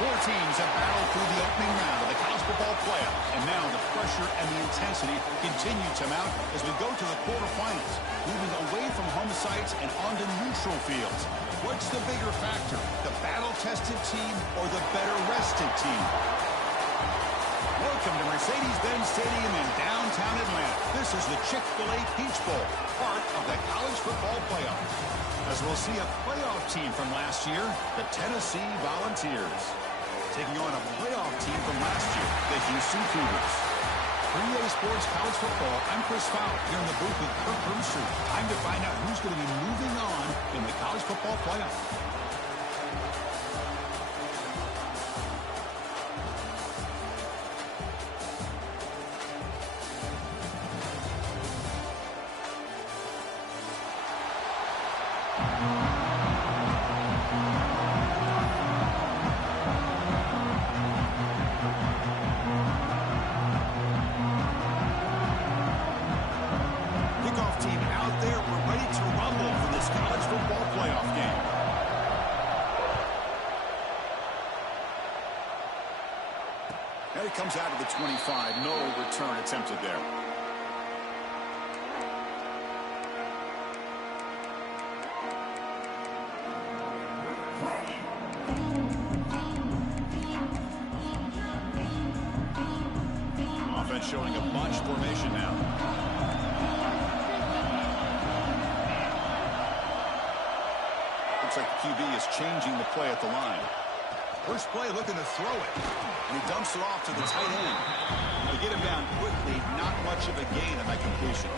Four teams have battled through the opening round of the college football playoff, and now the pressure and the intensity continue to mount as we go to the quarterfinals, moving away from home sites and onto neutral fields. What's the bigger factor, the battle-tested team or the better-rested team? Welcome to Mercedes-Benz Stadium in downtown Atlanta. This is the Chick-fil-A Peach Bowl, part of the college football playoff. As we'll see a playoff team from last year, the Tennessee Volunteers, taking on a playoff team from last year, the Houston Cougars. For EA Sports College Football, I'm Chris Fowler here in the booth with Kirk Brewster. Time to find out who's going to be moving on in the college football playoff. And it comes out of the 25. No return attempted there. Offense showing a bunch formation now. Looks like the QB is changing the play at the line. First play looking to throw it. And he dumps it off to the tight end. They get him down quickly. Not much of a gain on that completion.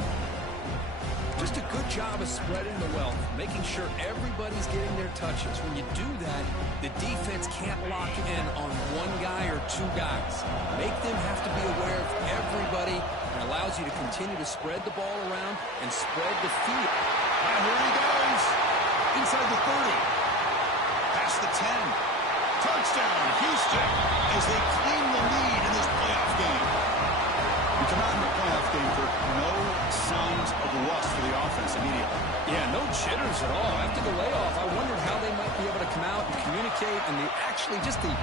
Just a good job of spreading the wealth, making sure everybody's getting their touches. When you do that, the defense can't lock in on one guy or two guys. Make them have to be aware of everybody, and allows you to continue to spread the ball around and spread the field. And here he goes. Inside the 30. Past the 10. Touchdown, Houston, as they claim the lead in this playoff game. We come out in the playoff game for no signs of rust for the offense immediately. Yeah, no jitters at all. After the layoff, I wondered how they might be able to come out and communicate, and actually just the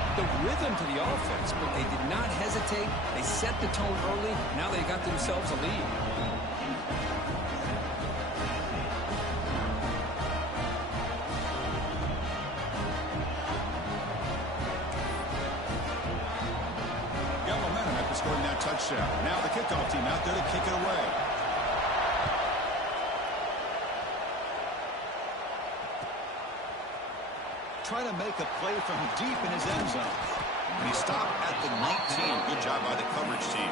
rhythm to the offense. But they did not hesitate. They set the tone early. Now they got themselves a lead. Scoring that touchdown. Now the kickoff team out there to kick it away. Trying to make a play from deep in his end zone. And he stopped at the 19. Good job by the coverage team.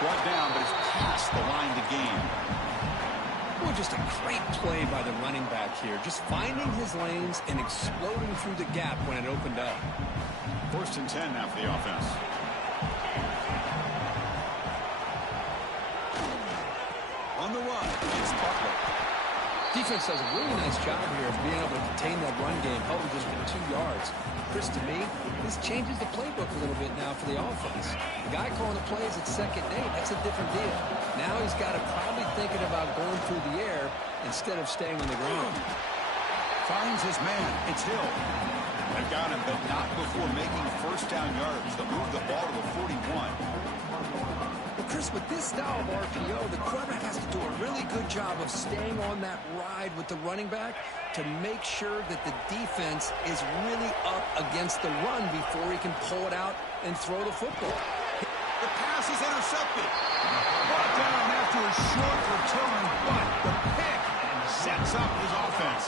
Brought down, but it's past the line to gain. Well, just a great play by the running back here. Just finding his lanes and exploding through the gap when it opened up. 1st and 10 now for the offense. On the run, it's Butler. Defense does a really nice job here of being able to contain that run game, held just for 2 yards. Chris, to me, this changes the playbook a little bit now for the offense. The guy calling the plays at 2nd and 8, that's a different deal. Now he's got to probably thinking about going through the air instead of staying on the ground. Finds his man. It's Hill. They've got him, but not before making 1st down yards. They'll move the ball to the 41. Well, Chris, with this style of RPO, the quarterback has to do a really good job of staying on that ride with the running back to make sure that the defense is really up against the run before he can pull it out and throw the football. The pass is intercepted. Brought down after a short return, but the pick sets up his offense.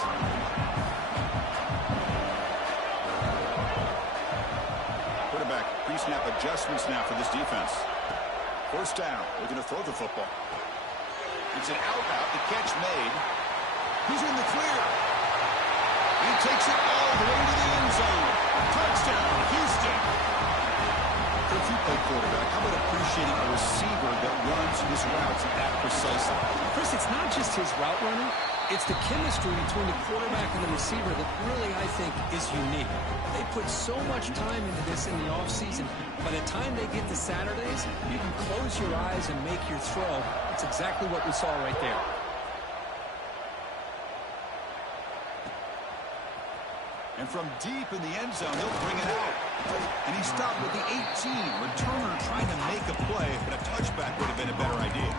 Quarterback pre-snap adjustments now for this defense. 1st down. Looking to throw the football. It's an out. The catch made. He's in the clear. He takes it all the way to the end zone. Touchdown, Houston. If you play quarterback, how about appreciate appreciating a receiver that runs his routes that precisely. Chris, it's not just his route running. It's the chemistry between the quarterback and the receiver that really, I think, is unique. They put so much time into this in the offseason. By the time they get to Saturdays, you can close your eyes and make your throw. It's exactly what we saw right there. And from deep in the end zone, they'll bring it out. And he stopped with the 18. Returner trying to make a play, but a touchback would have been a better idea.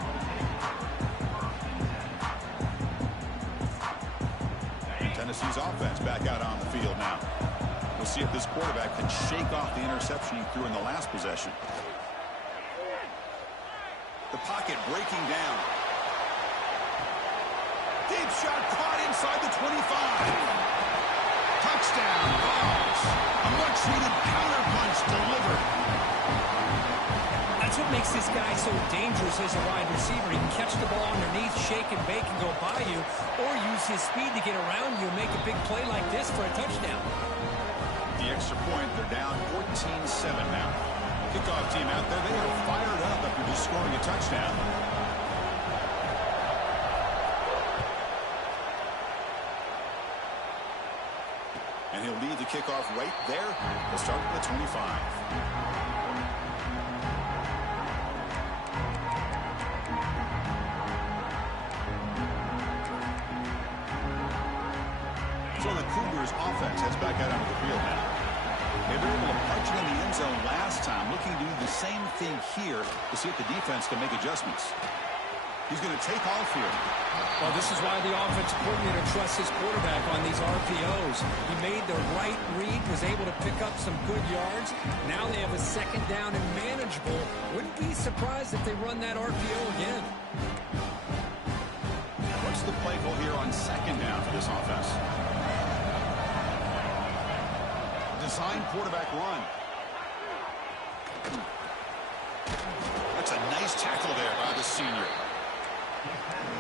Tennessee's offense back out on the field now. We'll see if this quarterback can shake off the interception he threw in the last possession. The pocket breaking down. Deep shot caught inside the 25. Touchdown, Vols. A much-needed counterpunch delivered. That's what makes this guy so dangerous as a wide receiver. He can catch the ball underneath, shake and bake and go by you, or use his speed to get around you and make a big play like this for a touchdown. The extra point, they're down 14-7 now. Kickoff team out there, they are fired up after just scoring a touchdown. And he'll lead the kickoff right there. They'll start with the 25. So the Cougars offense heads back out onto the field now. They were able to punch it in the end zone last time, looking to do the same thing here to see if the defense can make adjustments. He's going to take off here. Well, this is why the offensive coordinator trusts his quarterback on these RPOs. He made the right read, was able to pick up some good yards. Now they have a second down and manageable. Wouldn't be surprised if they run that RPO again. What's the play call here on second down for this offense? Designed quarterback run. That's a nice tackle there by the senior.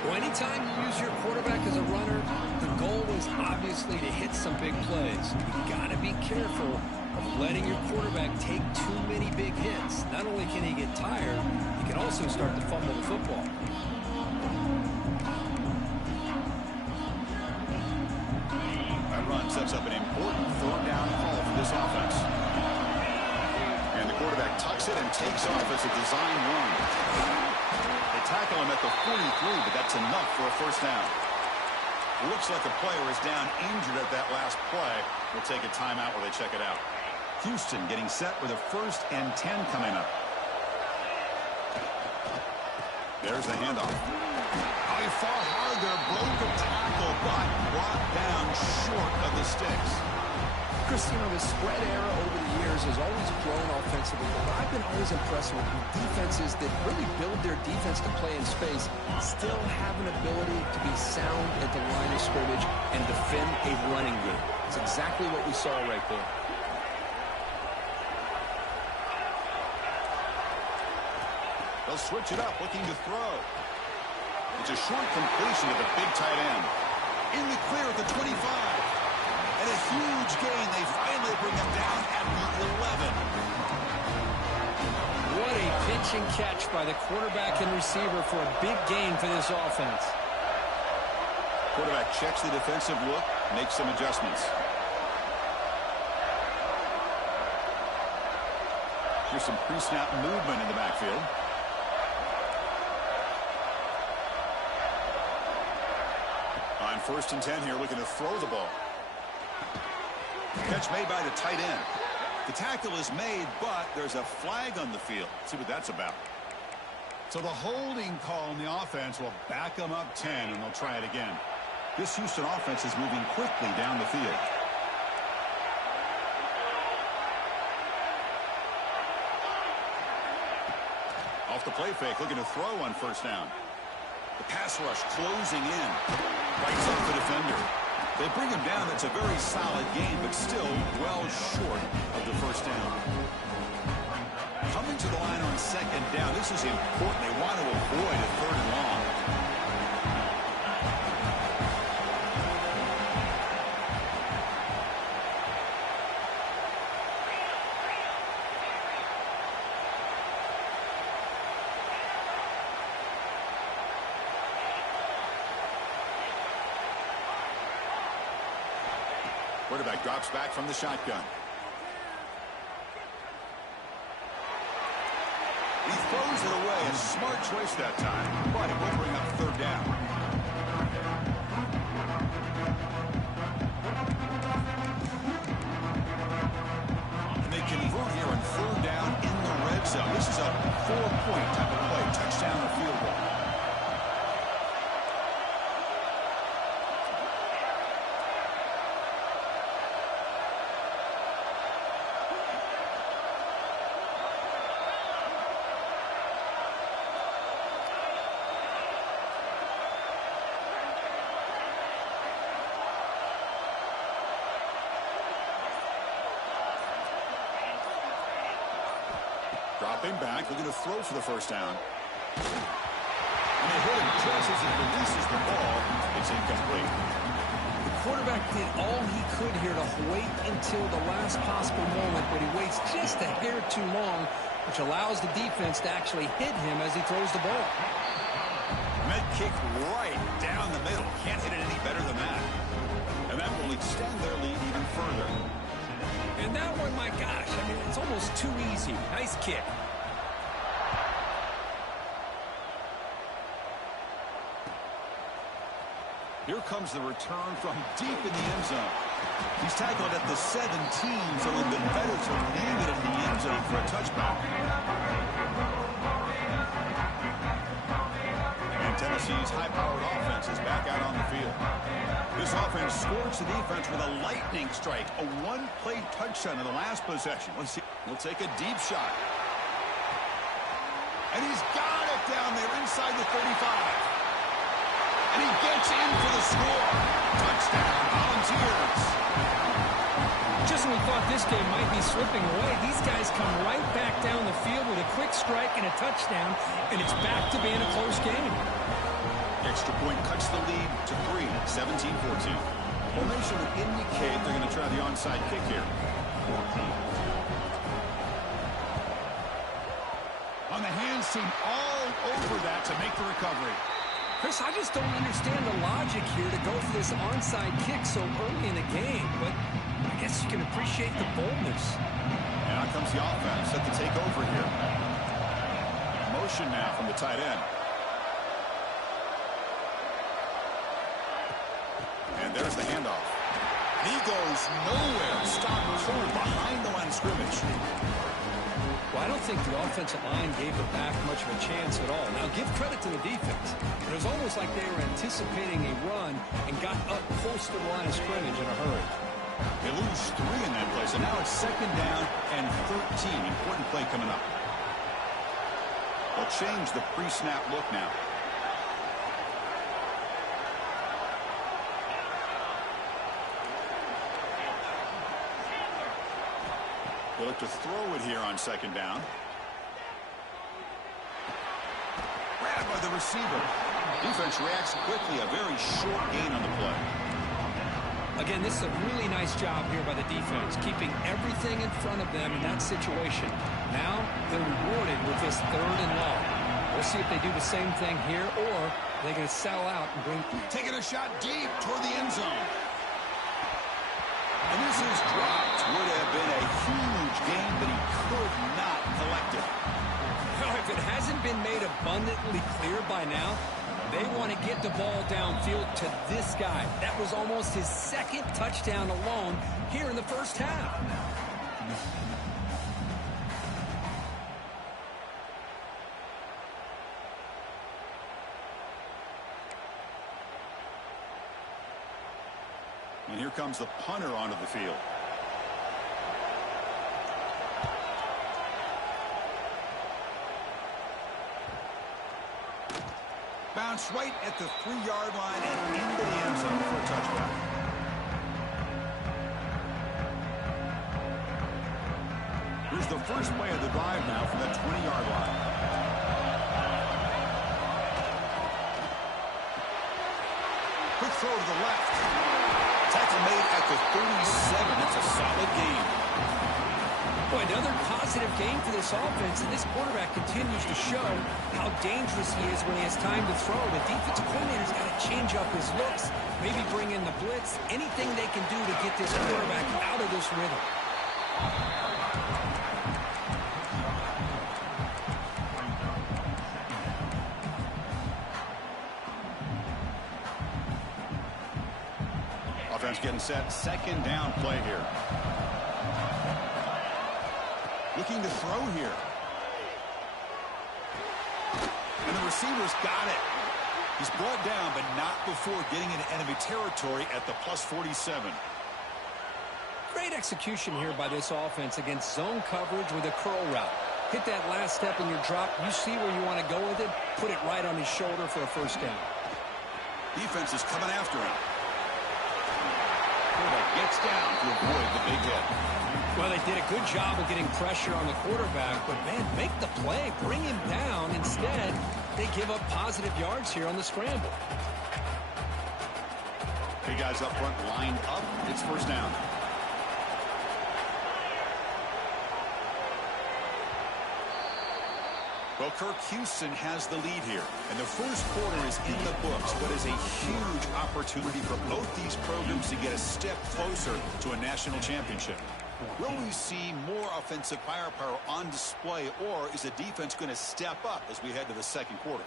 Well, anytime you use your quarterback as a runner, the goal is obviously to hit some big plays. You've got to be careful of letting your quarterback take too many big hits. Not only can he get tired, he can also start to fumble the football. That run sets up an important third down call for this offense. And the quarterback tucks it and takes off as a design run. Tackle him at the 43, but that's enough for a first down. Looks like a player is down injured at that last play. We'll take a timeout while they check it out. Houston getting set with a 1st and 10 coming up. There's the handoff. Oh, he fought hard there, broke the tackle, but brought down short of the sticks. Chris, you know, the spread era over the years has always grown offensively, but I've been always impressed with defenses that really build their defense to play in space, still have an ability to be sound at the line of scrimmage and defend a running game. It's exactly what we saw right there. They'll switch it up, looking to throw. It's a short completion to the big tight end. In the clear at the 25. And a huge gain. They finally bring him down at the 11. What a pitch and catch by the quarterback and receiver for a big gain for this offense. Quarterback checks the defensive look, makes some adjustments. Here's some pre-snap movement in the backfield. On 1st and 10 here, looking to throw the ball. Catch made by the tight end. The tackle is made, but there's a flag on the field. Let's see what that's about. So the holding call on the offense will back them up 10, and they'll try it again. This Houston offense is moving quickly down the field. Off the play fake, looking to throw on 1st down. The pass rush closing in. Bites off the defender. They bring him down. That's a very solid game, but still well short of the 1st down. Coming to the line on 2nd down. This is important. They want to avoid a 3rd and long. Quarterback drops back from the shotgun. He throws it away. A smart choice that time, but it will bring up third down. And they convert here on third down in the red zone. This is a 4-point type of play, touchdown or field goal. Dropping back, looking to throw for the first down. And they hit him just as he releases the ball. It's incomplete. The quarterback did all he could here to wait until the last possible moment, but he waits just a hair too long, which allows the defense to actually hit him as he throws the ball. Med kick right down the middle. Can't hit it any better than that. And that will extend their lead even further. And that one, my gosh, I mean, it's almost too easy. Nice kick. Here comes the return from deep in the end zone. He's tackled at the 17, so a little bit better to leave it in the end zone for a touchback. And Tennessee's high-powered offense is back out on the field. This offense scores the defense with a lightning strike, a one-play touchdown in the last possession. Let's see. He'll take a deep shot. And he's got it down there inside the 35. And he gets in for the score. Touchdown, Volunteers. Just when we thought this game might be slipping away, these guys come right back down the field with a quick strike and a touchdown, and it's back to being a close game. The extra point cuts the lead to 3, 17-14. Formation would indicate they're going to try the onside kick here. On the hands team all over that to make the recovery. Chris, I just don't understand the logic here to go for this onside kick so early in the game, but I guess you can appreciate the boldness. And out comes the offense set to take over here. Motion now from the tight end. And there's the handoff. He goes nowhere. Stopped short behind the line of scrimmage. Well, I don't think the offensive line gave the back much of a chance at all. Now, give credit to the defense. It was almost like they were anticipating a run and got up close to the line of scrimmage in a hurry. They lose 3 in that play, so now it's second down and 13. Important play coming up. They'll change the pre-snap look now. They look to throw it here on second down. Grabbed by the receiver. Defense reacts quickly. A very short gain on the play. Again, this is a really nice job here by the defense, keeping everything in front of them in that situation. Now they're rewarded with this third and long. We'll see if they do the same thing here, or they're going to settle out and bring... Taking a shot deep toward the end zone. And this is dropped. Would have been a huge gain, but he could not collect it. Well, if it hasn't been made abundantly clear by now, they want to get the ball downfield to this guy. That was almost his second touchdown alone here in the first half. And here comes the punter onto the field. Bounce right at the 3-yard line and into the end zone for a touchback. Here's the first play of the drive now from that 20-yard line. Quick throw to the left. Tackle made at the 37. It's a solid gain. Well, another positive game for this offense, and this quarterback continues to show how dangerous he is when he has time to throw. The defensive coordinator's got to change up his looks, maybe bring in the blitz, anything they can do to get this quarterback out of this rhythm. Offense getting set. Second down play here. Looking to throw here. And the receiver's got it. He's brought down, but not before getting into enemy territory at the +47. Great execution here by this offense against zone coverage with a curl route. Hit that last step in your drop. You see where you want to go with it. Put it right on his shoulder for a first down. Defense is coming after him. Quarterback gets down to avoid the big hit. Well, they did a good job of getting pressure on the quarterback, but, man, make the play. Bring him down. Instead, they give up positive yards here on the scramble. Big guys up front lined up. It's first down. Well, Kirk, Houston has the lead here, and the first quarter is in the books, but is a huge opportunity for both these programs to get a step closer to a national championship. Will we see more offensive firepower on display, or is the defense going to step up as we head to the second quarter?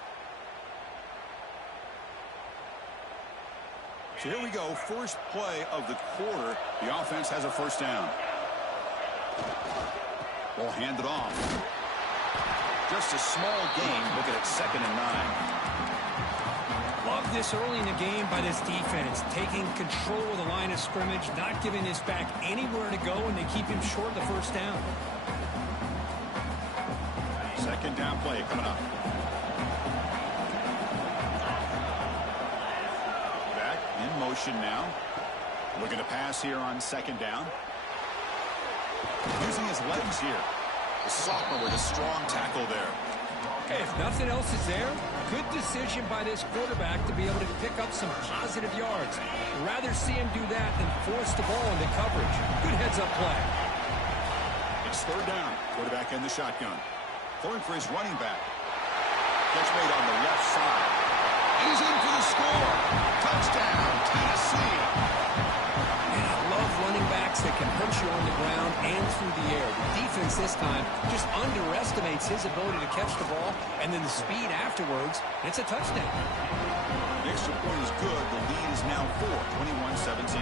So here we go, first play of the quarter. The offense has a first down. Ball handed off. Just a small gain. Looking at 2nd and 9. Love this early in the game by this defense, taking control of the line of scrimmage, not giving this back anywhere to go, and they keep him short of the first down. Second down play coming up. Back in motion now. Looking to pass here on second down. Using his legs here. The sophomore with a strong tackle there. Okay, if nothing else is there, good decision by this quarterback to be able to pick up some positive yards. Rather see him do that than force the ball into coverage. Good heads-up play. It's third down. Quarterback in the shotgun. Throwing for his running back. Catch made on the left side. And he's in for the score. Touchdown, Tennessee. Man, I love running backs that can hurt you on the ground and through the air. The defense this time just underestimates his ability to catch the ball, and then the speed afterwards. It's a touchdown. The extra point is good. The lead is now 21-17.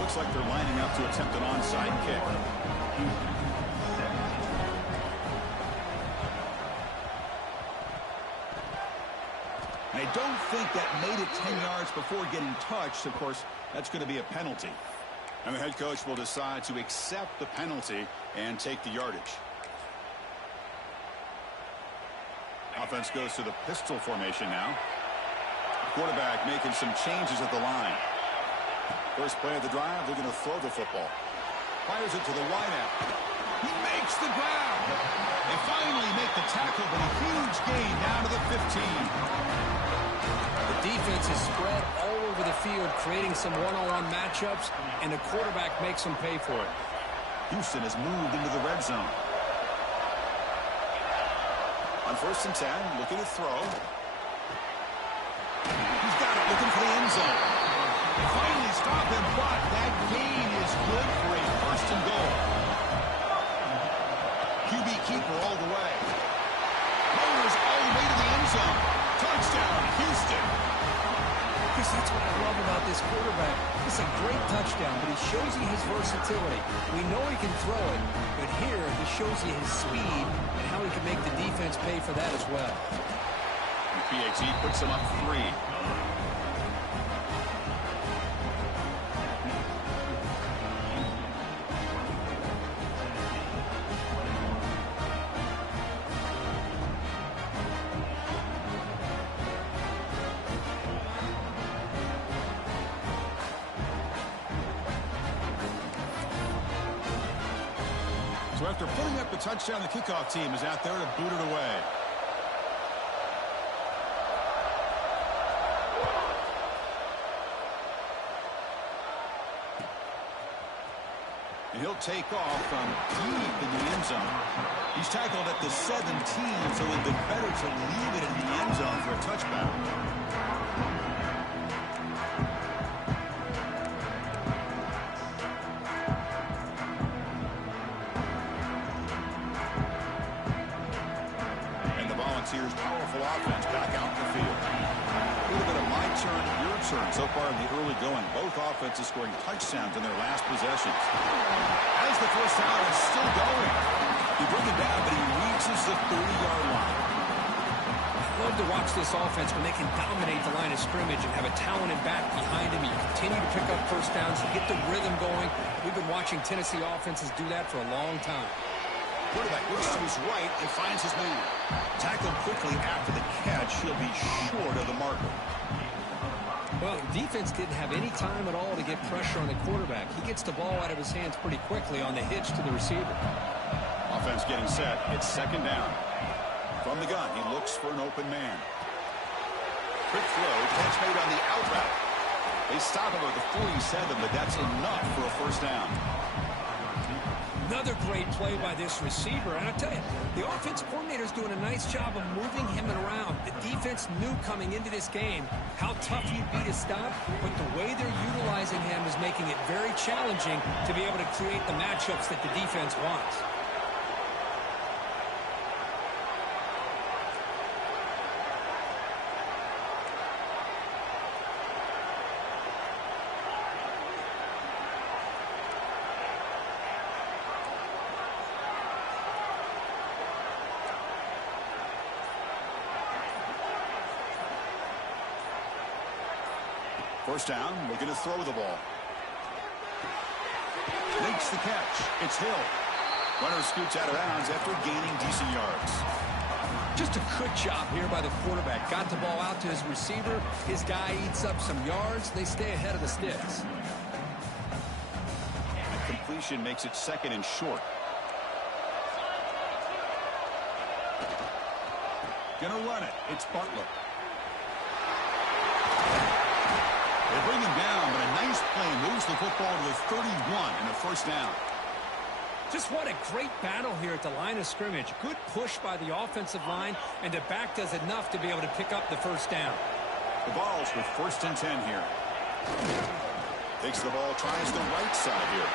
Looks like they're lining up to attempt an onside kick. I don't think that made it 10 yards before getting touched. Of course, that's going to be a penalty. And the head coach will decide to accept the penalty and take the yardage. Offense goes to the pistol formation now. Quarterback making some changes at the line. First play of the drive, they're going to throw the football. Fires it to the wideout. He makes the grab. They finally make the tackle, but a huge gain down to the 15. The defense is spread all over the field, creating some one-on-one matchups, and the quarterback makes them pay for it. Houston has moved into the red zone. On 1st and 10, looking to throw. He's got it, looking for the end zone. They finally stop him, but that gain is good for a 1st and goal. QB keeper all the way. Mowers all the way to the end zone. Touchdown, Houston. Because that's what I love about this quarterback. It's a great touchdown, but he shows you his versatility. We know he can throw it, but here he shows you his speed and how he can make the defense pay for that as well. The PAT puts him up 3. So after putting up the touchdown, the kickoff team is out there to boot it away. And he'll take off from deep in the end zone. He's tackled at the 17, so it would be better to leave it in the end zone for a touchback. And the Volunteers' powerful offense back out in the field. A little bit of my turn, your turn so far in the early going. Both offenses scoring touchdowns in their last possessions. As the first down is still going. You bring it down, but he reaches the 30-yard line. I love to watch this offense when they can dominate the line of scrimmage and have a talented back behind him. You continue to pick up first downs, you get the rhythm going. We've been watching Tennessee offenses do that for a long time. Quarterback looks to his right and finds his man. Tackled quickly after the catch. He'll be short of the marker. Well, the defense didn't have any time at all to get pressure on the quarterback. He gets the ball out of his hands pretty quickly on the hitch to the receiver. Offense getting set. It's second down. From the gun, he looks for an open man. Quick throw. Catch made on the out route. They stop him at the 47, but that's enough for a first down. Another great play by this receiver. And I'll tell you, the offense coordinator's doing a nice job of moving him around. The defense knew coming into this game how tough he'd be to stop, but the way they're utilizing him is making it very challenging to be able to create the matchups that the defense wants. First down, looking to throw the ball. Makes the catch. It's Hill. Runner scoots out of bounds after gaining decent yards. Just a good job here by the quarterback. Got the ball out to his receiver. His guy eats up some yards. They stay ahead of the sticks. And completion makes it second and short. Gonna run it. It's Butler. They bring him down, but a nice play moves the football to the 31 and a first down. Just what a great battle here at the line of scrimmage. Good push by the offensive line, and the back does enough to be able to pick up the first down. The ball's with first and 10 here. Takes the ball, tries the right side here.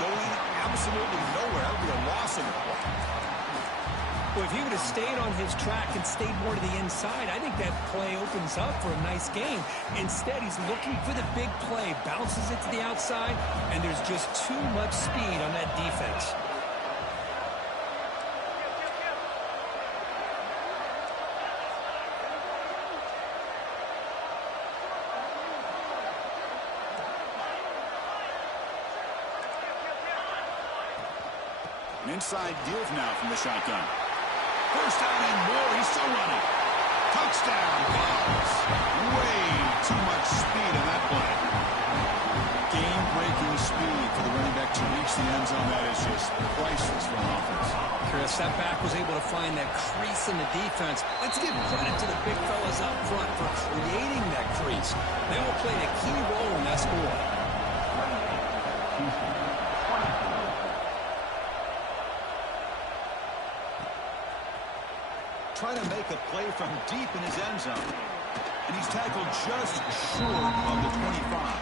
Going absolutely nowhere. That would be a loss in the play. Well, if he would have stayed on his track and stayed more to the inside, I think that play opens up for a nice game. Instead, he's looking for the big play, bounces it to the outside, and there's just too much speed on that defense. An inside deal now from the shotgun. First down and more. He's still running. Touchdown. Balls. Way too much speed on that play. Game-breaking speed for the running back to reach the end zone. That is just priceless for an offense. Chris, that back was able to find that crease in the defense. Let's give credit to the big fellas up front for creating that crease. They all played a key role in that score. Trying to make a play from deep in his end zone. And he's tackled just short of the 25.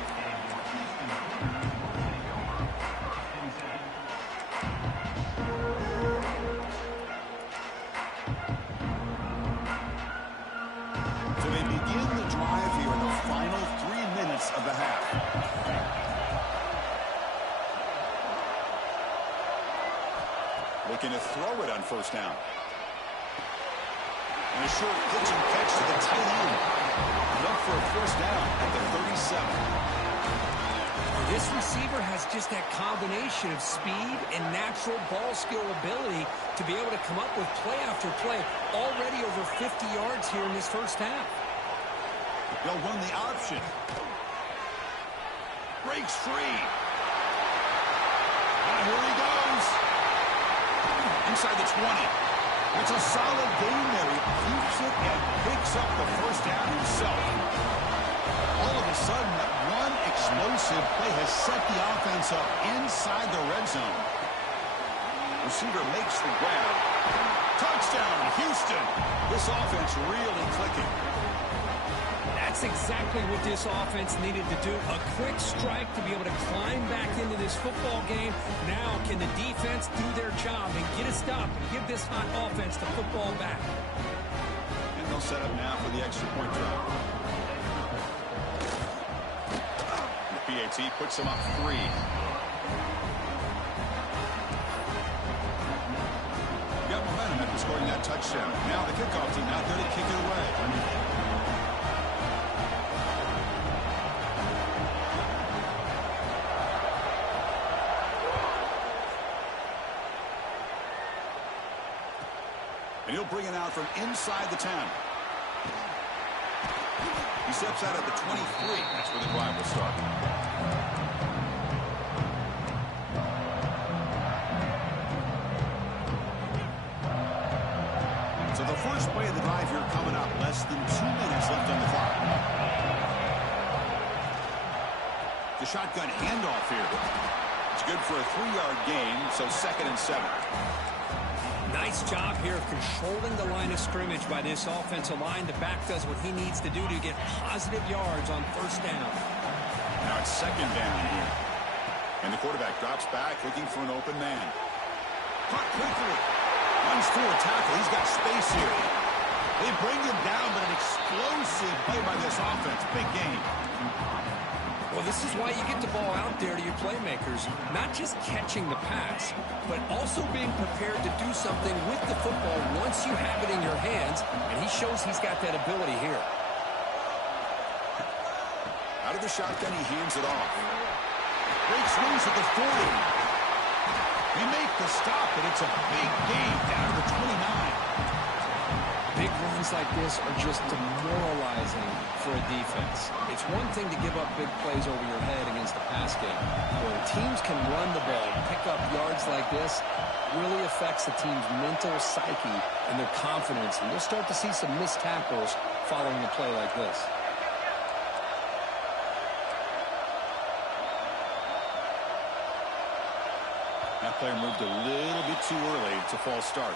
So they begin the drive here in the final 3 minutes of the half. Looking to throw it on first down. And a short pitch and catch to the tight end. Enough for a first down at the 37. This receiver has just that combination of speed and natural ball skill ability to be able to come up with play after play. Already over 50 yards here in this first half. They'll run the option. Breaks free. And here he goes. Inside the 20. It's a solid game there. He keeps it and picks up the first down himself. All of a sudden, that run explosive play has set the offense up inside the red zone. Receiver makes the grab. Touchdown, Houston. This offense really clicking. That's exactly what this offense needed to do. A quick strike to be able to climb back into this football game. Now can the defense do their job and get a stop and give this hot offense the football back? And they'll set up now for the extra point drop. The PAT puts them up 3. Got momentum after scoring that touchdown. Now the kickoff team out there to kick it away. And he'll bring it out from inside the 10. He steps out at the 23. That's where the drive will start. So the first play of the drive here coming up. Less than 2 minutes left on the clock. The shotgun handoff here. It's good for a 3-yard gain, so 2nd and 7. Nice job here of controlling the line of scrimmage by this offensive line. The back does what he needs to do to get positive yards on first down. Now it's 2nd down here. And the quarterback drops back looking for an open man. Caught quickly. Runs through a tackle. He's got space here. They bring him down, but an explosive play by this offense. Big game. Well, this is why you get the ball out there to your playmakers. Not just catching the pass, but also being prepared to do something with the football once you have it in your hands, and he shows he's got that ability here. Out of the shotgun, he hands it off. Breaks loose at the 40. They make the stop, but it's a big gain down to the 29. Big runs like this are just demoralizing for a defense. It's one thing to give up big plays over your head against the pass game. When teams can run the ball, pick up yards like this, really affects the team's mental psyche and their confidence. And you'll start to see some missed tackles following a play like this. That player moved a little bit too early. It's a false start.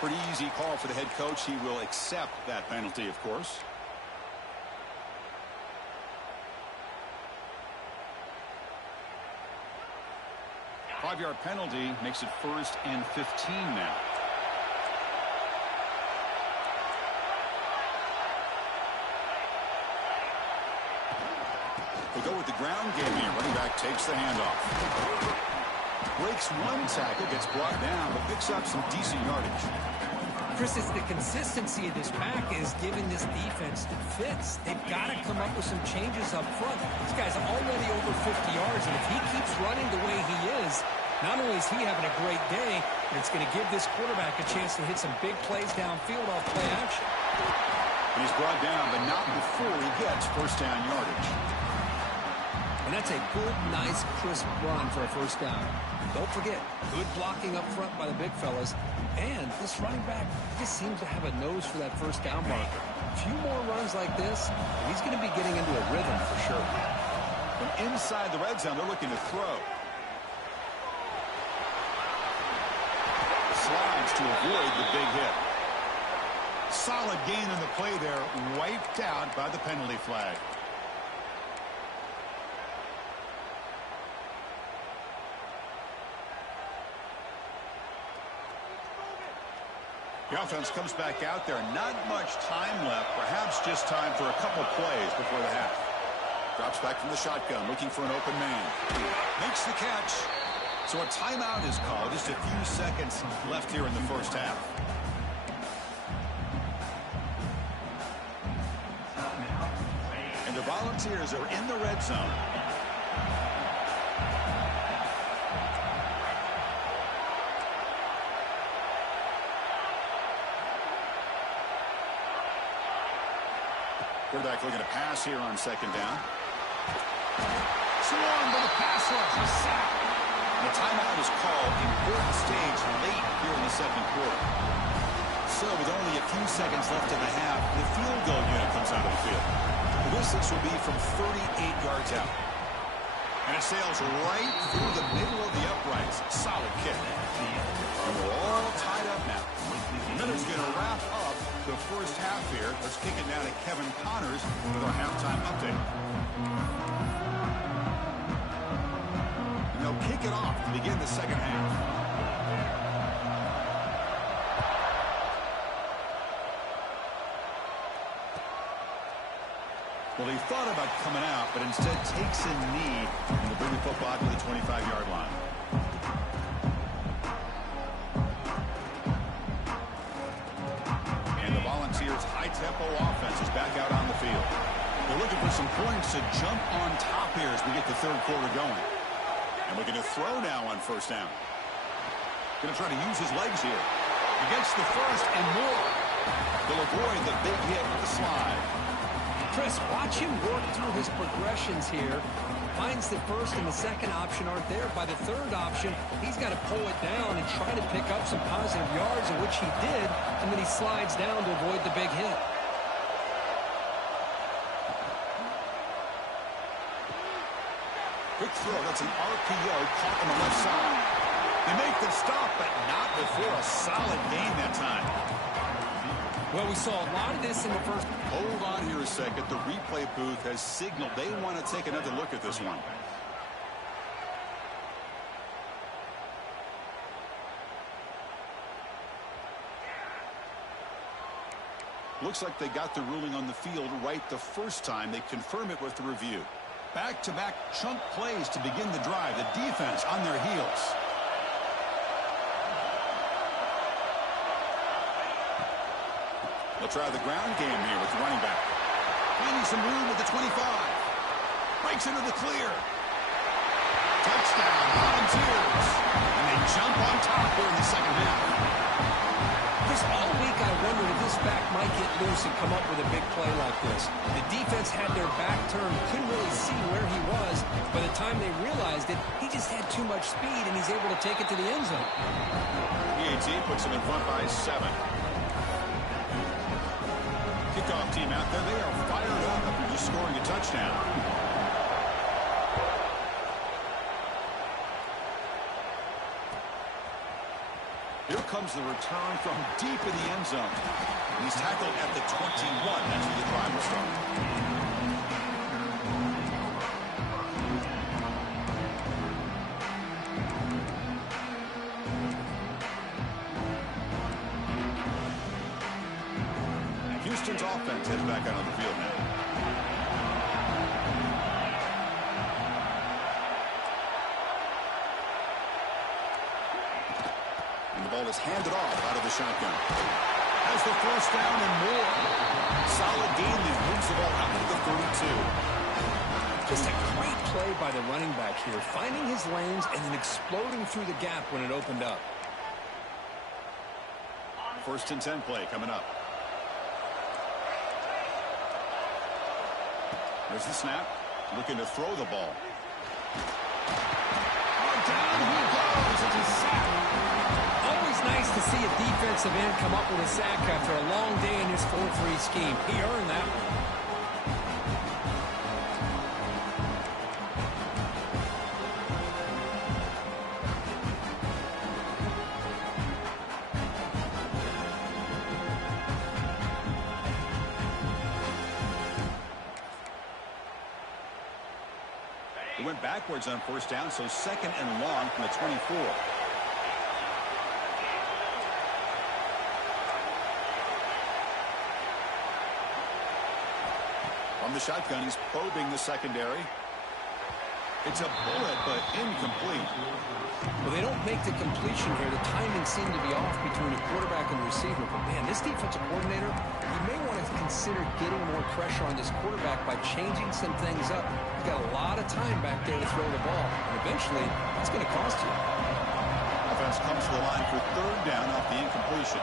Pretty easy call for the head coach. He will accept that penalty, of course. Five-yard penalty makes it 1st and 15 now. They go with the ground game here. Running back takes the handoff. Breaks one tackle, gets brought down, but picks up some decent yardage. Chris, it's the consistency of this pack is giving this defense that fits. They've got to come up with some changes up front. This guy's already over 50 yards, and if he keeps running the way he is, not only is he having a great day, but it's going to give this quarterback a chance to hit some big plays downfield off play action. And he's brought down, but not before he gets first down yardage. And that's a good, nice, crisp run for a first down. Don't forget, good blocking up front by the big fellas. And this running back just seems to have a nose for that first down marker. A few more runs like this, and he's going to be getting into a rhythm for sure. From inside the red zone, they're looking to throw. Slides to avoid the big hit. Solid gain in the play there, wiped out by the penalty flag. The offense comes back out there. Not much time left. Perhaps just time for a couple plays before the half. Drops back from the shotgun, looking for an open man. Makes the catch. So a timeout is called. Just a few seconds left here in the first half. And the Volunteers are in the red zone. Quarterback looking to pass here on second down. Swarmed by the pass rush. A sack. The timeout is called. Important stage late here in the second quarter. So with only a few seconds left in the half, the field goal unit comes out of the field. The distance will be from 38 yards out. And it sails right through the middle of the uprights. Solid kick. And we're all tied up now. Miller's going to wrap up the first half here. Let's kick it now to Kevin Connors with our halftime update. And they'll kick it off to begin the second half. Well, he thought about coming out, but instead takes a knee and will bring the football to the 25-yard line. And the Volunteers' high-tempo offense is back out on the field. They're looking for some points to jump on top here as we get the third quarter going. And we're going to throw now on first down. Going to try to use his legs here. Against the first and more. They'll avoid the big hit with the slide. Chris, watch him work through his progressions here. Finds the first and the second option aren't there. By the third option, he's got to pull it down and try to pick up some positive yards, in which he did, and then he slides down to avoid the big hit. Quick throw. That's an RPO caught on the left side. They make the stop, but not before a solid gain that time. Well, we saw a lot of this in the first. Hold on here a second. The replay booth has signaled they want to take another look at this one. Looks like they got the ruling on the field right the first time. They confirm it with the review. Back-to-back chunk plays to begin the drive. The defense on their heels. They'll try the ground game here with the running back. Finding some room at the 25. Breaks into the clear. Touchdown, Volunteers. And they jump on top here in the second half. Chris, all week I wondered if this back might get loose and come up with a big play like this. The defense had their back turned, couldn't really see where he was. By the time they realized it, he just had too much speed, and he's able to take it to the end zone. EAT puts him in front by 7. Kickoff team out there, they are fired up after just scoring a touchdown. Here comes the return from deep in the end zone. He's tackled at the 21. That's where the drive will start. Houston's offense heads back out on the field now. And the ball is handed off out of the shotgun. Has the first down and more. Solid gain that moves the ball out to the 32. Just a great play by the running back here, finding his lanes and then exploding through the gap when it opened up. First and 10 play coming up. There's the snap. Looking to throw the ball. Oh, down he goes. It's a sack. Always nice to see a defensive end come up with a sack after a long day in his 4-3 scheme. He earned that one. They went backwards on first down, so second and long from the 24. From the shotgun, he's probing the secondary. It's a bullet, but incomplete. Well, they don't make the completion here. The timing seemed to be off between the quarterback and the receiver. But, man, this defensive coordinator, he may want to consider getting more pressure on this quarterback by changing some things up. He's got a lot of time back there to throw the ball. And eventually, that's going to cost you. Offense comes to the line for third down off the incompletion.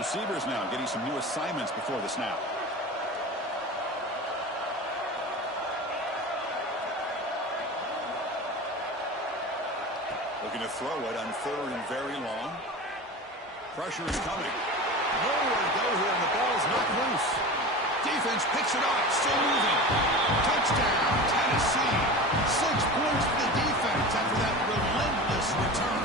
Receivers now getting some new assignments before the snap. Looking to throw it on third and very long. Pressure is coming. Nowhere to go here, and the ball is not loose. Defense picks it up, still moving. Touchdown, Tennessee. 6 points for the defense after that relentless return.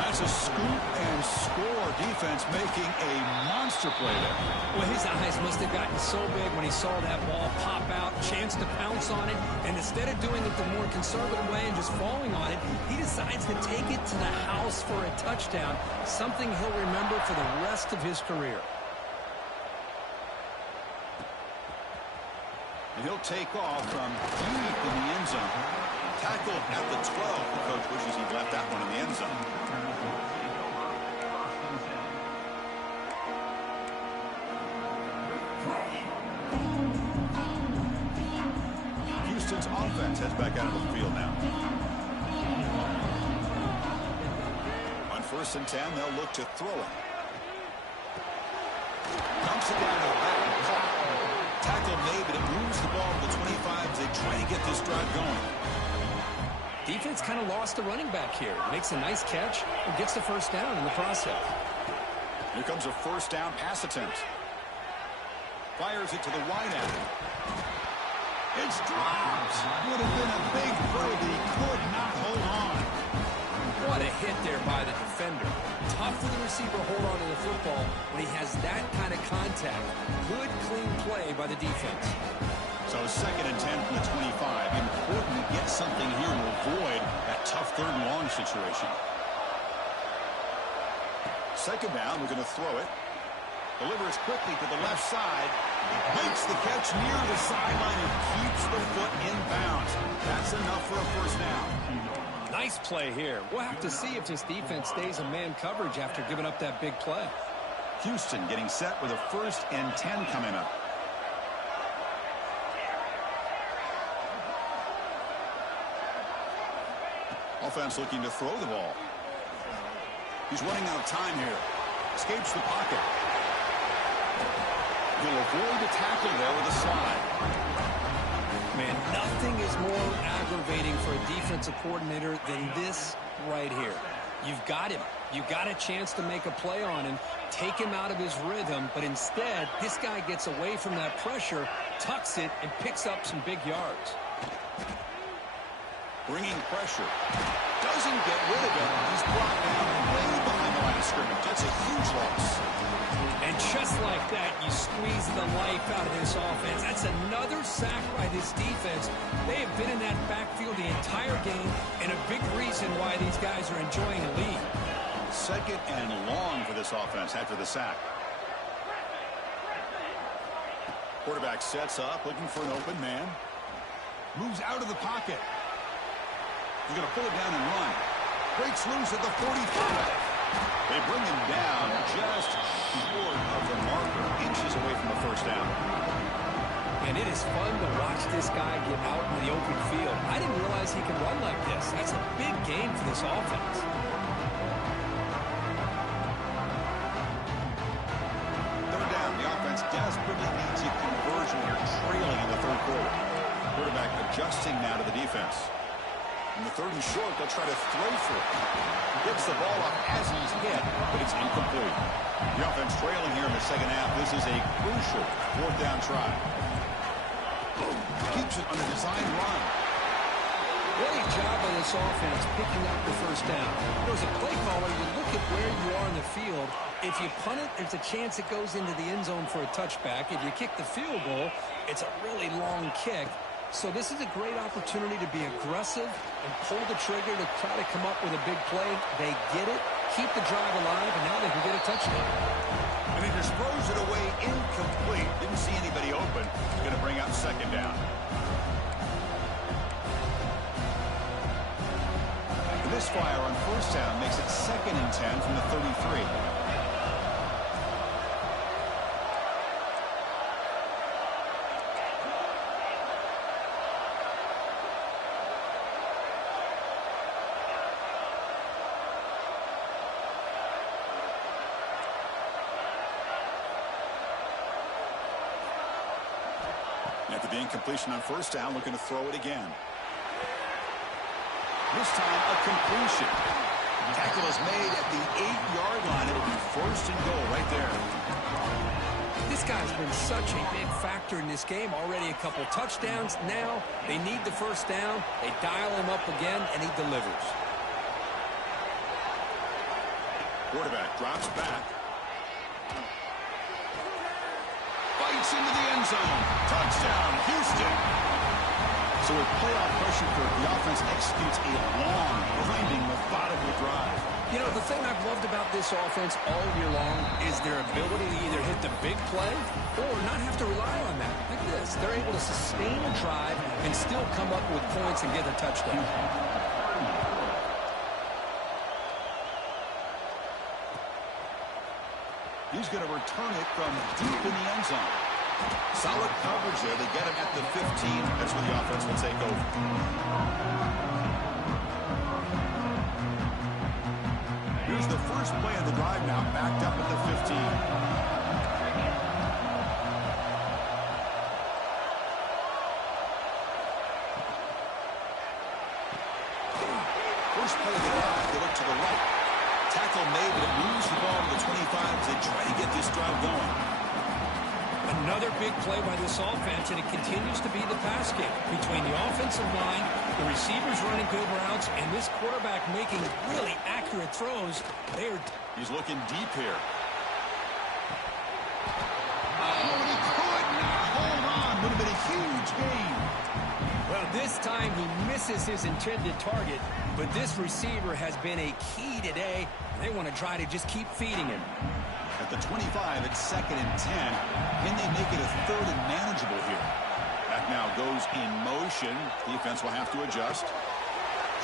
That's a scoop and score. Defense making a monster play there. Well, his eyes must have gotten so big when he saw that ball pop out, chance to pounce on it, and instead of doing it the more conservative way and just falling on it, he decides to take it to the house for a touchdown, something he'll remember for the rest of his career. And he'll take off from deep in the end zone. Tackled at the 12. The coach wishes he'd left that one in the end zone. Houston's offense heads back out of the field now. On 1st and 10, they'll look to throw it. Dumps it down to the back. Tackle made, but it moves the ball to the 25 as they try to get this drive going. Defense kind of lost the running back here. Makes a nice catch and gets the first down in the process. Here comes a 1st down pass attempt. Fires it to the wideout. It's dropped. Would have been a big play, but he could not hold on. What a hit there by the defender. Tough for the receiver to hold on to the football when he has that kind of contact. Good, clean play by the defense. So 2nd and 10 from the 25. Important to get something here to avoid that tough 3rd and long situation. 2nd down, we're going to throw it. Delivers quickly to the left side. Makes the catch near the sideline and keeps the foot in bounds. That's enough for a 1st down. Nice play here. We'll have to see if this defense stays in man coverage after giving up that big play. Houston getting set with a 1st and 10 coming up. Offense looking to throw the ball. He's running out of time here. Escapes the pocket. He'll avoid the tackle there with a slide. Man, nothing is more aggravating for a defensive coordinator than this right here. You've got him. You've got a chance to make a play on him, take him out of his rhythm, but instead, this guy gets away from that pressure, tucks it, and picks up some big yards. Bringing pressure. Doesn't get rid of it. He's brought down way behind the line of scrimmage. That's a huge loss. And just like that, you squeeze the life out of this offense. That's another sack by this defense. They have been in that backfield the entire game, and a big reason why these guys are enjoying a lead. 2nd and long for this offense after the sack. Quarterback sets up, looking for an open man. Moves out of the pocket. He's going to pull it down and run. Breaks loose at the 45. They bring him down just short of the marker, inches away from the 1st down. And it is fun to watch this guy get out in the open field. I didn't realize he could run like this. That's a big game for this offense. 3rd down, the offense desperately needs a conversion here, trailing in the 3rd quarter. Quarterback adjusting now to the defense. In the 3rd and short, they'll try to throw for it. Gets the ball up as he's hit, but it's incomplete. The offense trailing here in the 2nd half. This is a crucial 4th down try. Keeps it on a design run. Great job by this offense picking up the 1st down. There's a play caller. You look at where you are in the field. If you punt it, there's a chance it goes into the end zone for a touchback. If you kick the field goal, it's a really long kick. So this is a great opportunity to be aggressive and pull the trigger to try to come up with a big play. They get it, keep the drive alive, and now they can get a touchdown. And he just throws it away incomplete. Didn't see anybody open. Going to bring up 2nd down. And this fire on 1st down makes it 2nd and 10 from the 33. After the incompletion on 1st down, looking to throw it again. This time, a completion. Tackle is made at the 8-yard line. It'll be 1st and goal right there. This guy's been such a big factor in this game. Already a couple touchdowns. Now they need the first down. They dial him up again, and he delivers. Quarterback drops back. Bites into the end zone. Touchdown, Houston. So with playoff pressure, the offense executes a long, grinding, methodical drive. You know, the thing I've loved about this offense all year long is their ability to either hit the big play or not have to rely on that. Look at this. They're able to sustain a drive and still come up with points and get a touchdown. He's going to return it from deep in the end zone. Solid coverage there. They get him at the 15. That's where the offense will take over. Here's the first play of the drive now, backed up at the 15. First play of the drive, they look to the right. Tackle made, but it moves the ball to the 25 as they try to get this drive going. Another big play by this offense, and it continues to be the pass game between the offensive line, the receivers running good routes, and this quarterback making really accurate throws. He's looking deep here. Oh, he could not hold on. Would have been a huge gain. Well, this time he misses his intended target, but this receiver has been a key today. They want to try to just keep feeding him. At the 25, it's 2nd and 10. Can they make it a 3rd and manageable here? That now goes in motion. Defense will have to adjust.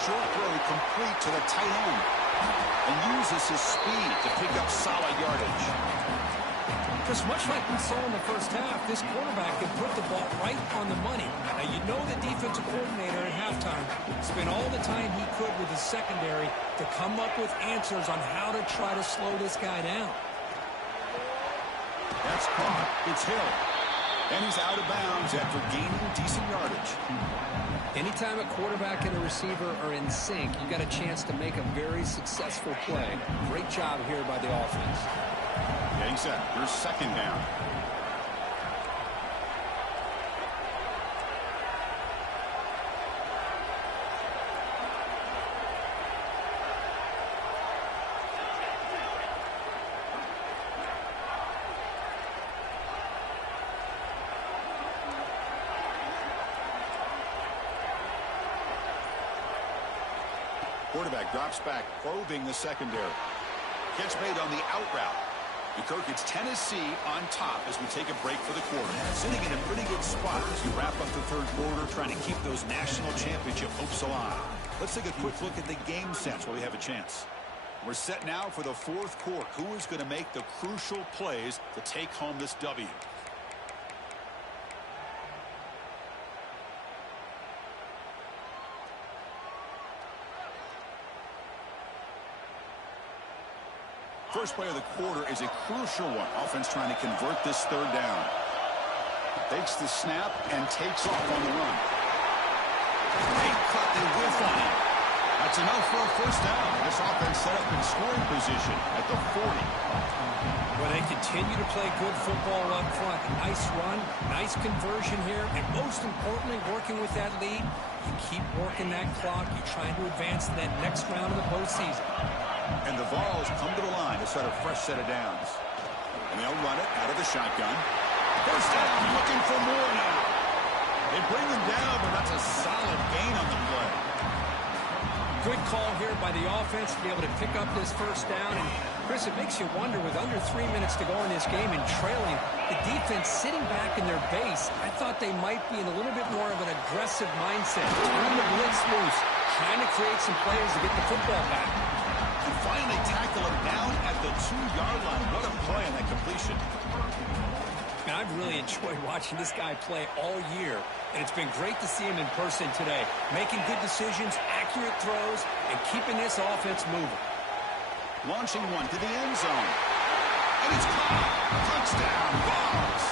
Short throw complete to the tight end. And uses his speed to pick up solid yardage. Just much like we saw in the first half, this quarterback can put the ball right on the money. Now, you know the defensive coordinator at halftime spent all the time he could with his secondary to come up with answers on how to try to slow this guy down. That's caught. It's Hill. And he's out of bounds after gaining decent yardage. Anytime a quarterback and a receiver are in sync, you got a chance to make a very successful play. Great job here by the offense. Getting set. Here's 2nd down. Quarterback drops back, probing the secondary. Catch made on the out route. Kirk, it's Tennessee on top as we take a break for the quarter. Sitting in a pretty good spot as you wrap up the 3rd quarter, trying to keep those national championship hopes alive. Let's take a quick look at the game sense while we have a chance. We're set now for the 4th quarter. Who is going to make the crucial plays to take home this W? First play of the quarter is a crucial one. Offense trying to convert this 3rd down. Takes the snap and takes off on the run. They cut the whiff on him. That's enough for a first down. This offense set up in scoring position at the 40. Well, they continue to play good football up front. Nice run, nice conversion here, and most importantly, working with that lead, you keep working that clock. You're trying to advance to that next round of the postseason. And the Vols come to the line to set a fresh set of downs. And they'll run it out of the shotgun. First down, looking for more now. They bring him down, but that's a solid gain on the play. Good call here by the offense to be able to pick up this first down. And, Chris, it makes you wonder, with under 3 minutes to go in this game and trailing, the defense sitting back in their base, I thought they might be in a little bit more of an aggressive mindset. Turn the blitz loose, trying to create some plays to get the football back. And finally tackle him down at the 2-yard line. What a play on that completion. And I've really enjoyed watching this guy play all year, and it's been great to see him in person today, making good decisions, accurate throws, and keeping this offense moving. Launching one to the end zone. And it's caught. Touchdown, Vols.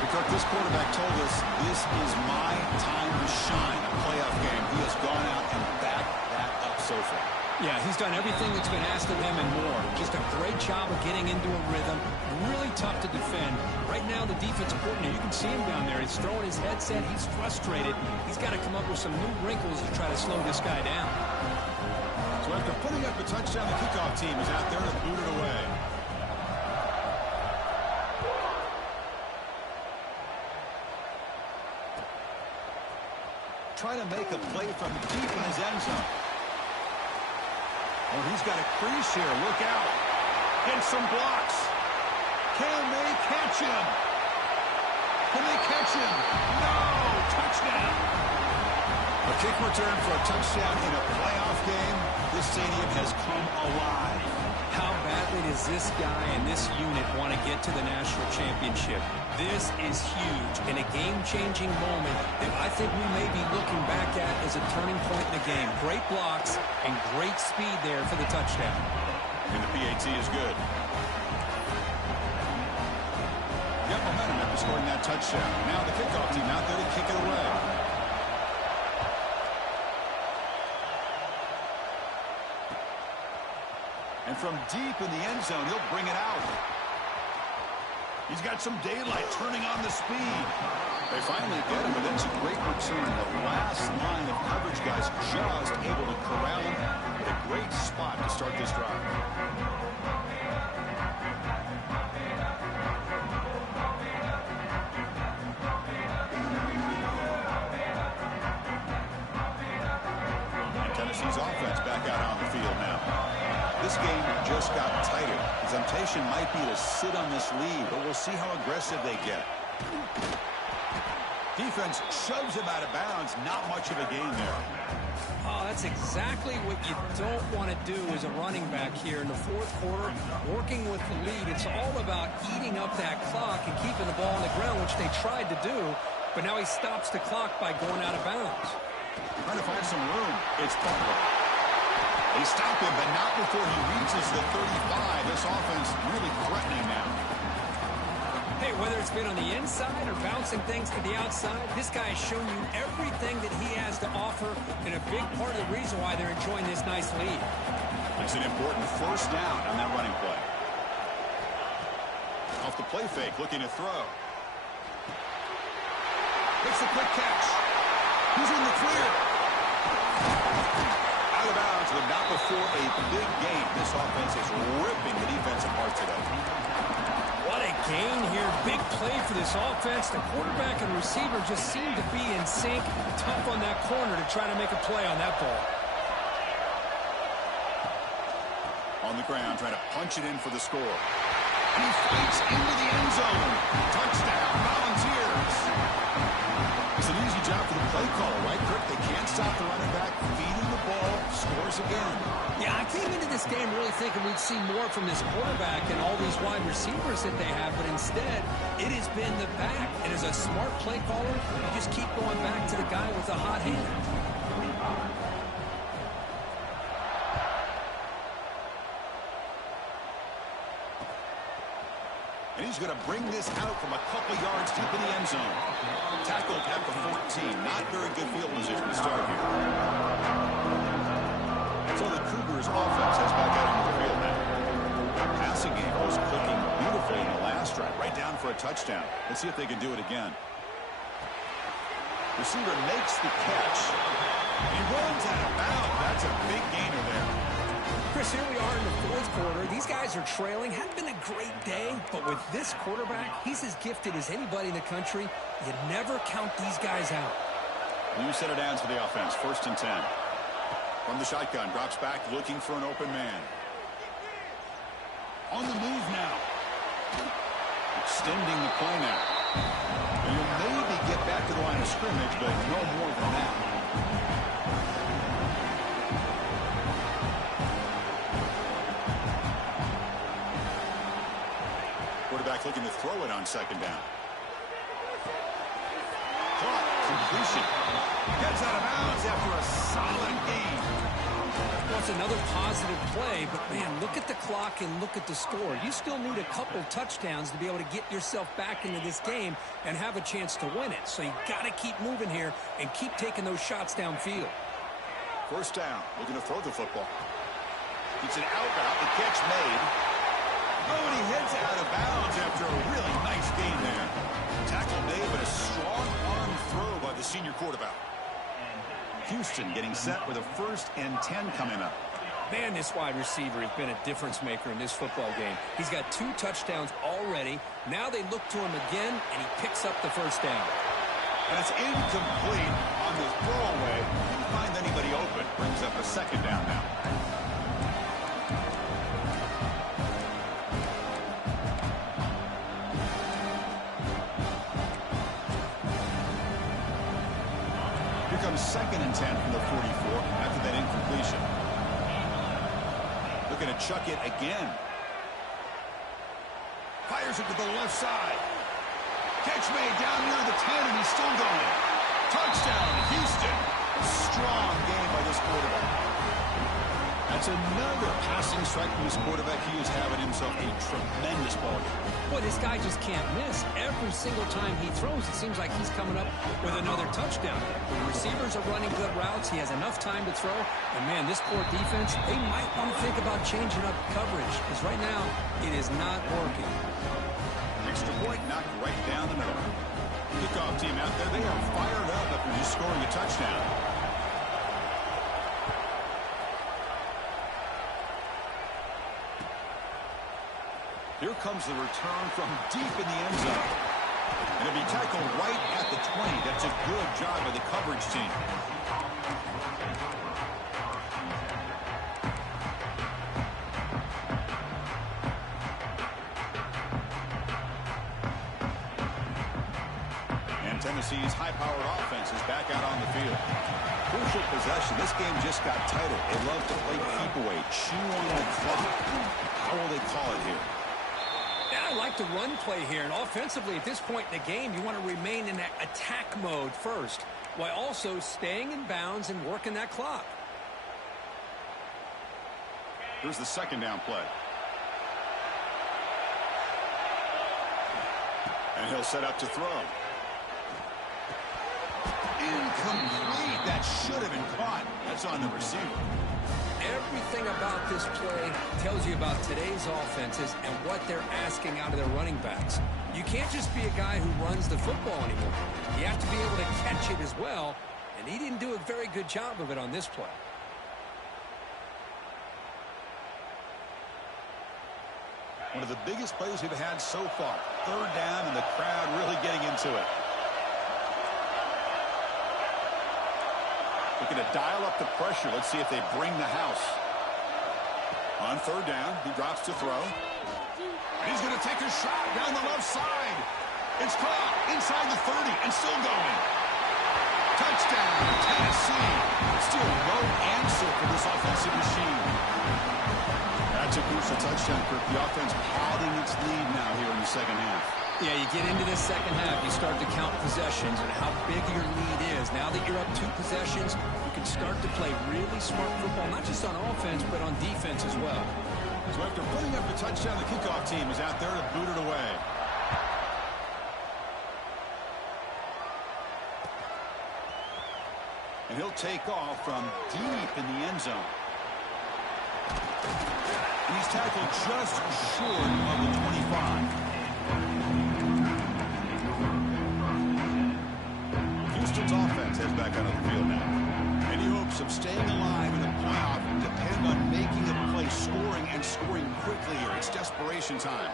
Because this quarterback told us this is my time to shine, a playoff game. He has gone out and backed that up so far. Yeah, he's done everything that's been asked of him and more. Just a great job of getting into a rhythm. Really tough to defend. Right now, the defensive coordinator, you can see him down there. He's throwing his headset. He's frustrated. He's got to come up with some new wrinkles to try to slow this guy down. So after putting up a touchdown, the kickoff team is out there to boot it away. Trying to make a play from deep in his end zone. Oh, he's got a crease here. Look out. And some blocks. Can they catch him? Can they catch him? No! Touchdown! A kick return for a touchdown in a playoff game. This stadium has come alive. How badly does this guy and this unit want to get to the national championship? This is huge and a game-changing moment that I think we may be looking back at as a turning point in the game. Great blocks and great speed there for the touchdown. And the PAT is good. Got momentum after scoring that touchdown. Now the kickoff team out there to kick it away. And from deep in the end zone, he'll bring it out. He's got some daylight turning on the speed. They finally get him, but that's a great return. The last line of coverage guys just able to corral him. But a great spot to start this drive. And Tennessee's offense back out on the field now. This game just got tighter. The temptation might be to sit on this lead, but we'll see how aggressive they get. Defense shoves him out of bounds. Not much of a gain there. Oh, that's exactly what you don't want to do as a running back here in the fourth quarter. Working with the lead, it's all about eating up that clock and keeping the ball on the ground, which they tried to do, but now he stops the clock by going out of bounds. Trying to find some room. It's Butler. They stop him, but not before he reaches the 35. This offense really threatening now. Hey, whether it's been on the inside or bouncing things to the outside, this guy has shown you everything that he has to offer, and a big part of the reason why they're enjoying this nice lead. It's an important first down on that running play. Off the play fake, looking to throw. It's a quick catch. He's in the clear. Out of bounds, but not before a big gain. This offense is ripping the defense apart today. What a gain here. Big play for this offense. The quarterback and receiver just seem to be in sync. Tough on that corner to try to make a play on that ball. On the ground, trying to punch it in for the score. And he fights into the end zone. Touchdown, Volunteers. It's an easy job for the play caller, right, Kirk? They can't stop the running back, feeding the ball, scores again. Yeah, I came into this game really thinking we'd see more from this quarterback and all these wide receivers that they have, but instead, it has been the back. And as a smart play caller, you just keep going back to the guy with the hot hand. And he's going to bring this out from a couple yards deep in the end zone. Tackled at the 14. Not very good field position to start here. So the Cougars offense has back out into the field now. The passing game was clicking beautifully in the last drive. Right down for a touchdown. Let's see if they can do it again. Receiver makes the catch. He runs out of bounds. That's a big gainer there. Chris, here we are in the fourth quarter. These guys are trailing. Hadn't been a great day, but with this quarterback, he's as gifted as anybody in the country. You never count these guys out. New set of downs for the offense. 1st and 10. From the shotgun, drops back, looking for an open man. On the move now. Extending the play now. And you'll maybe get back to the line of scrimmage, but no more than that. Quarterback looking to throw it on 2nd down. Caught. Completion. Gets out of bounds after a solid gain. Well, it's another positive play, but, man, look at the clock and look at the score. You still need a couple touchdowns to be able to get yourself back into this game and have a chance to win it. So you got to keep moving here and keep taking those shots downfield. 1st down. Looking to throw the football. It's an out route. The catch made. Oh, and he heads out of bounds after a really nice game there. Tackle made, but a strong arm throw by the senior quarterback. Houston getting set with a 1st and 10 coming up. Man, this wide receiver has been a difference maker in this football game. He's got 2 touchdowns already. Now they look to him again, and he picks up the first down. That's incomplete on the throwaway. Didn't find anybody open. Brings up a 2nd down now. Here comes 2nd and 10 from the 44 after that incompletion. Looking to chuck it again. Fires it to the left side. Catch made down near the 10, and he's still going. Touchdown, Houston. Strong game by this quarterback. That's another passing strike from this quarterback. He is having himself a tremendous ball game. Boy, this guy just can't miss. Every single time he throws, it seems like he's coming up with another touchdown. The receivers are running good routes. He has enough time to throw. And, man, this poor defense, they might want to think about changing up coverage because right now it is not working. Extra point knocked right down the middle. Kickoff team out there. They are fired up after just scoring a touchdown. Here comes the return from deep in the end zone. And it'll be tackled right at the 20. That's a good job by the coverage team. And Tennessee's high-powered offense is back out on the field. Crucial possession. This game just got tighter. They love to play keep away, chew on the clock. How will they call it here? I like the run play here, and offensively at this point in the game, you want to remain in that attack mode first, while also staying in bounds and working that clock. Here's the 2nd down play. And he'll set up to throw. Incomplete. That should have been caught. That's on the receiver. Everything about this play tells you about today's offenses and what they're asking out of their running backs. You can't just be a guy who runs the football anymore. You have to be able to catch it as well, and he didn't do a very good job of it on this play. One of the biggest plays we've had so far. 3rd down, and the crowd really getting into it. Looking to dial up the pressure. Let's see if they bring the house. On 3rd down, he drops to throw. And he's going to take a shot down the left side. It's caught inside the 30 and still going. Touchdown, Tennessee. Still no answer for this offensive machine. That's a crucial touchdown, Kirk. The offense padding its lead now here in the 2nd half. Yeah, you get into this 2nd half, you start to count possessions and how big your lead is. Now that you're up 2 possessions, you can start to play really smart football, not just on offense, but on defense as well. So after putting up a touchdown, the kickoff team is out there to boot it away. And he'll take off from deep in the end zone. And he's tackled just short of the 25. Houston's offense heads back out of the field now. Any hopes of staying alive in the playoff depend on making a play, scoring, and scoring quickly here. It's desperation time.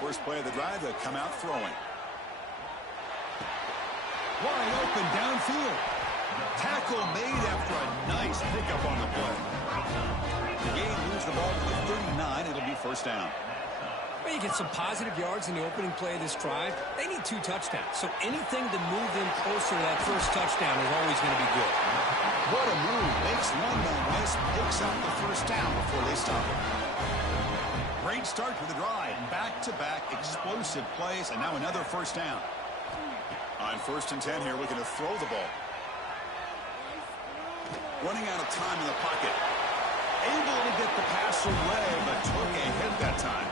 First play of the drive, they come out throwing. Wide open downfield. Tackle made after a nice pickup on the play. The game moves the ball to the 39. It'll be 1st down. Well, you get some positive yards in the opening play of this drive. They need 2 touchdowns, so anything to move them closer to that first touchdown is always going to be good. What a move. Makes one more miss, picks up the 1st down before they stop it. Great start for the drive. Back-to-back explosive plays, and now another 1st down. On 1st and 10 here, looking to throw the ball. Running out of time in the pocket. Able to get the pass away, but took a hit that time.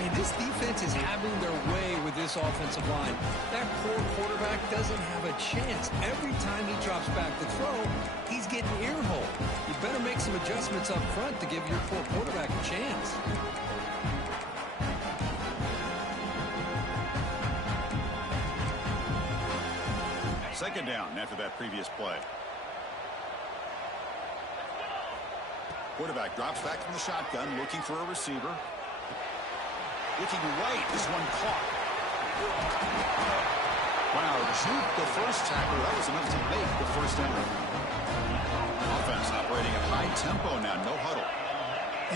mean, this defense is having their way with this offensive line. That poor quarterback doesn't have a chance. Every time he drops back to throw, he's getting ear-hole. You better make some adjustments up front to give your poor quarterback a chance. Second down after that previous play. Quarterback drops back from the shotgun, looking for a receiver. Looking right, this one caught. Wow, shoot the first tackle. That was enough to make the first down. Offense operating at high tempo now, no huddle.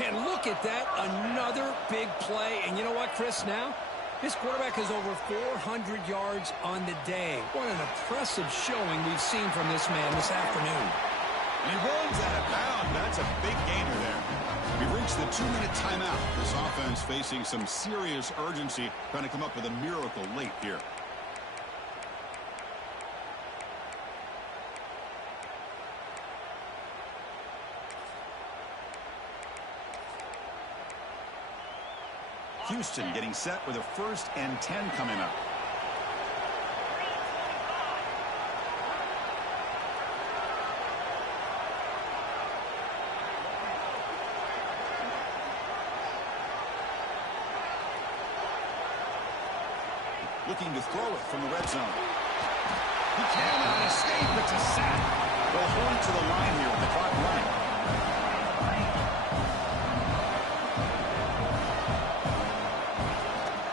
And look at that, another big play. And you know what, Chris, now? This quarterback has over 400 yards on the day. What an impressive showing we've seen from this man this afternoon. And he runs out of bounds. That's a big gainer there. We've reached the 2-minute timeout. This offense facing some serious urgency, trying to come up with a miracle late here. Houston getting set with a 1st and 10 coming up. Looking to throw it from the red zone. He cannot escape. It's a sack. They'll hold to the line here with the clock running.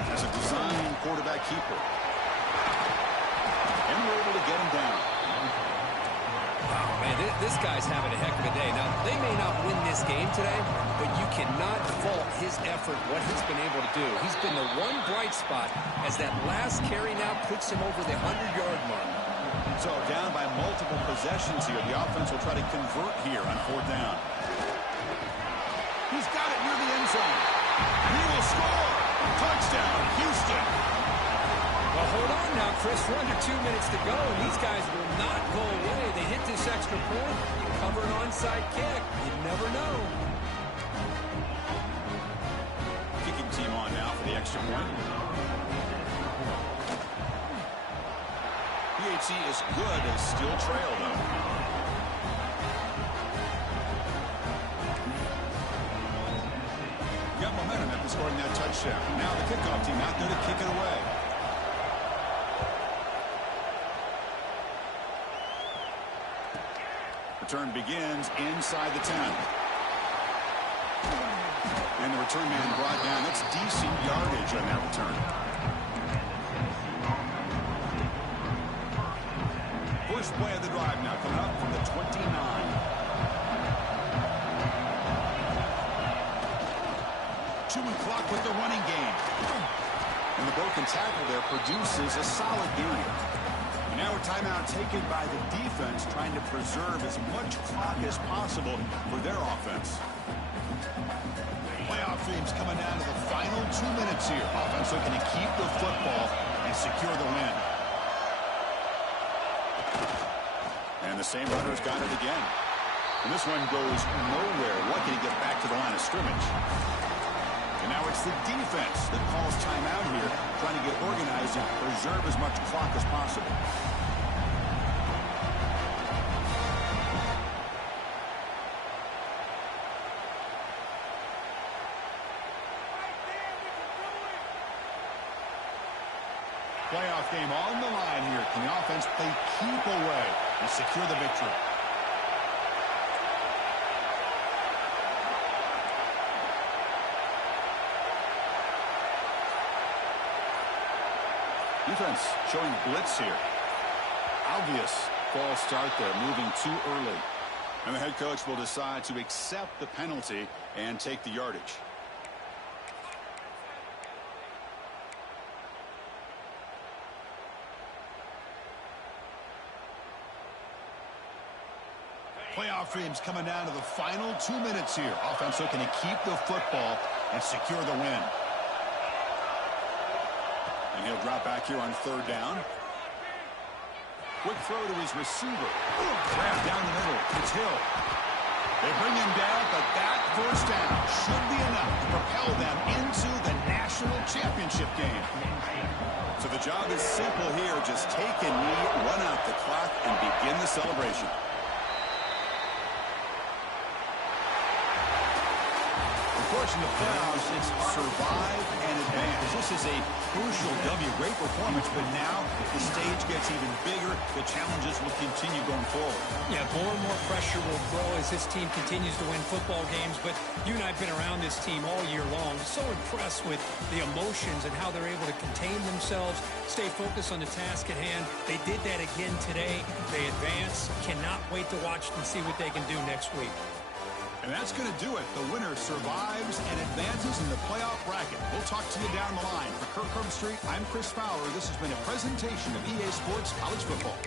As a design quarterback keeper. And we're able to get him down. Wow, man, this guy's having a heck of a day. Now, they may not win this game today, but you cannot fault his effort, what he's been able to do. He's been the one bright spot as that last carry now puts him over the 100-yard mark. So down by multiple possessions here. The offense will try to convert here on 4th down. He's got it near the end zone. He will score. Touchdown, Houston. Well, hold on now, Chris. We're under 2 minutes to go, and these guys will not go away. They hit this extra point, cover an onside kick. You never know. Kicking team on now for the extra point. PHC is good as still trail, though. Got momentum after scoring that touchdown. Now the kickoff team out there to kick it away. Return begins inside the 10. And the return man brought down. That's decent yardage on that return. First play of the drive now coming up from the 29. Chewing clock with the running game. And the broken tackle there produces a solid gain. And now a timeout taken by the defense, trying to preserve as much clock as possible for their offense. Playoff themes coming down to the final 2 minutes here. Offense looking to keep the football and secure the win. And the same runner's got it again. And this one goes nowhere. Lucky to get back to the line of scrimmage. And now it's the defense that calls timeout here, trying to get organized and preserve as much clock as possible. Playoff game on the line here. Can the offense play keep away and secure the victory? Defense showing blitz here. Obvious false start there, moving too early. And the head coach will decide to accept the penalty and take the yardage. Playoff themes coming down to the final 2 minutes here. Offense looking to keep the football and secure the win. And he'll drop back here on 3rd down. Quick throw to his receiver. Grab down the middle. It's Hill. They bring him down, but that first down should be enough to propel them into the national championship game. So the job is simple here. Just take a knee, run out the clock, and begin the celebration. Of course, in the playoffs, it's survive and advance. This is a crucial W. Great performance, but now the stage gets even bigger. The challenges will continue going forward. Yeah, more and more pressure will grow as this team continues to win football games. But you and I have been around this team all year long. So impressed with the emotions and how they're able to contain themselves, stay focused on the task at hand. They did that again today. They advance. Cannot wait to watch and see what they can do next week. And that's going to do it. The winner survives and advances in the playoff bracket. We'll talk to you down the line. For Kirk Herbstreit, I'm Chris Fowler. This has been a presentation of EA Sports College Football.